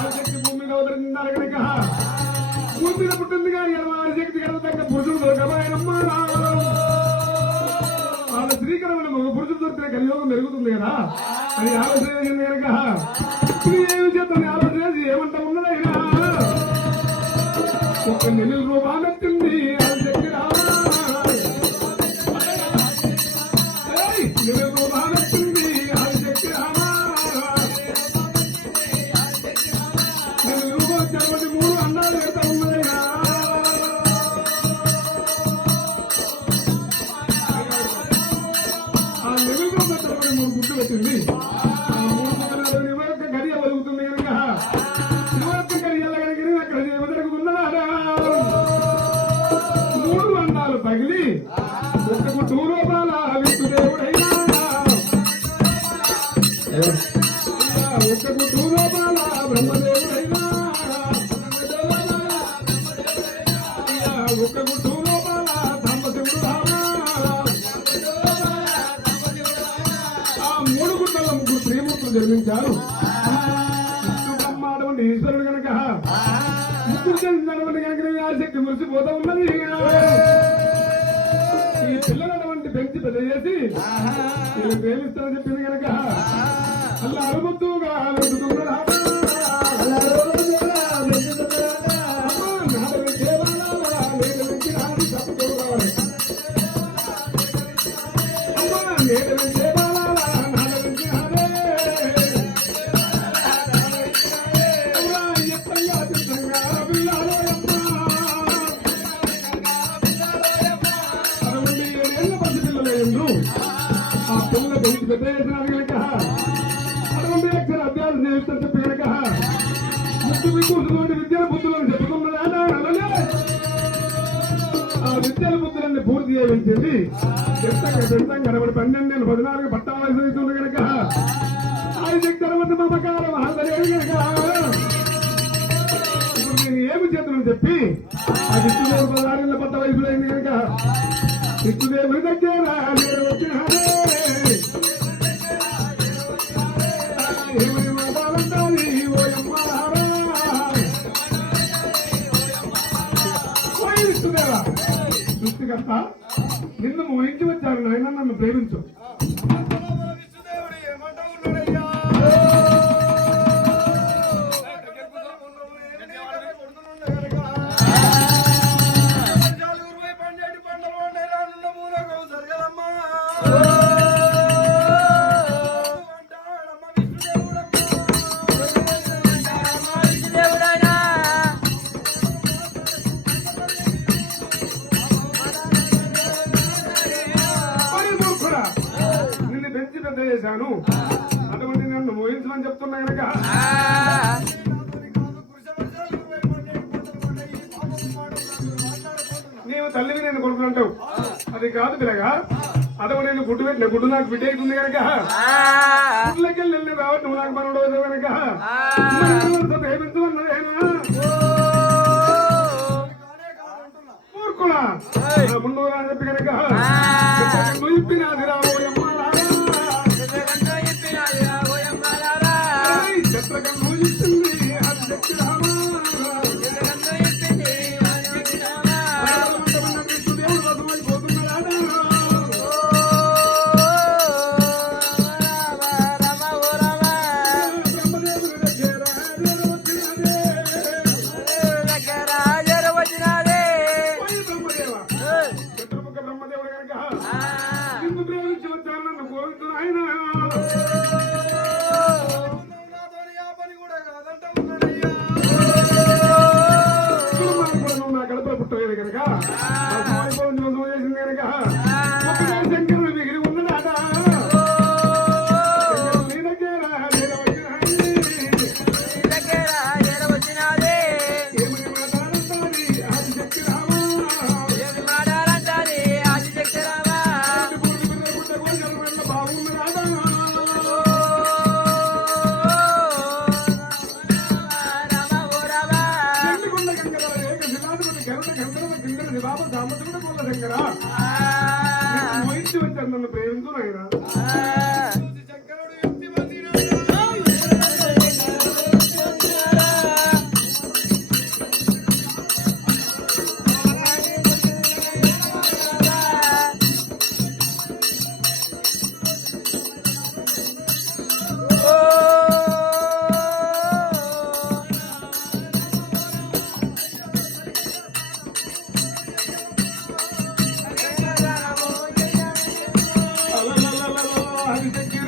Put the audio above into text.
ఆశక్తి భూమి మీద అవతరించాలి కనుక భూమి మీద పుట్టింది కానీ ఆశక్తి కనుక తగ్గ పురుషుడు దొరకబాయనమ్మా వాళ్ళ శ్రీకరమైన ఒక పురుషుడు దొరికిన కలియోగం పెరుగుతుంది కదా అని ఆలోచన చేసింది కనుక ఏమి చేస్తుంది ఆలోచన చేసి ఏమంటా ఉన్నదైనా ఒక నెల రూపాయలు వచ్చింది ఆశక్తి నెల రూపాయలు వచ్చింది ఆశక్తి నెల రూపాయలు చెప్పండి 3 అండాలు ఎంత ఉన్నదైనా ఆ నెల రూపాయలు చెప్పండి 3 గుడ్లు పెట్టింది ఆ 3 గుడ్ల నివరొక్క గడియ వలుగుతుంది కనుక నివరొక్క గడియల కనుక అక్కడ వదలకున్నదా 3 అండాలు పగిలి ఒక్కకు 2 రూపాయల విష్ణుదేవుడైనా ఒక్కకు 2 రూపాయల బ్రహ్మదేవుడైనా ఒక్కకు 2 రూపాయల ధర్మశివుడు ఆ 3 గుట్టల 3 శ్రీమూర్తులు జన్మించారు. బ్రహ్మాడవంటి ఈశ్వరుడు కనుక ముగ్గురు చెందినటువంటి కనుక ఆసక్తి మురిసిపోతా ఉన్నది. ఈ పిల్లలటువంటి పెంచి పెద్ద చేసి వీళ్ళు ప్రేమిస్తారని చెప్పింది కనుక అలా అరుముద్దుగా ఆ పిల్లల పెంచి పెద్ద చేసినారు కనుక అటువంటి అక్షర అభ్యాసం చేస్తారని చెప్పి కనుక ముక్కు కూర్చున్నటువంటి విద్యల బుద్ధులను చెప్పుకున్నదా ఆ విద్యల బుద్ధులన్నీ పూర్తి చేయించింది. పెద్ద కనబడి 12 ఏళ్ళు 14 పట్టాల వయసు అవుతుంది కనుక ఆయుధ మమకారం ఆదలేదు కనుక ఇప్పుడు నేను ఏమి చేతులని చెప్పి ఆ విష్ణుదేవుడు 16 ఏళ్ళ పట్ట వయసులో అయింది కనుక విష్ణుదేవుడి దగ్గర వచ్చినాడే సృష్టికర్త నిన్ను మోహించి వచ్చాను నాయన నన్ను ప్రేమించు. చేశాను అటువంటి నన్ను మోహించమని చెప్తున్నా కనుక నీవు తల్లివి నేను కొడుకునంటావు అది కాదు పిల్లగా అటువంటి నేను గుడ్డు పెట్టిన గుడ్డు నాకు బిడ్డ అవుతుంది కనుక గుడ్లకెళ్ళి వెళ్ళి కాబట్టి నువ్వు నాకు మనోడు కనుక ప్రేమించమన్నదేనా మూర్ఖుడా ముందు అని చెప్పి కనుక నువ్వు ఇప్పినాది రాబోయమ్మ నన్ను ప్రేమించు నాయనా ఆదిశక్తి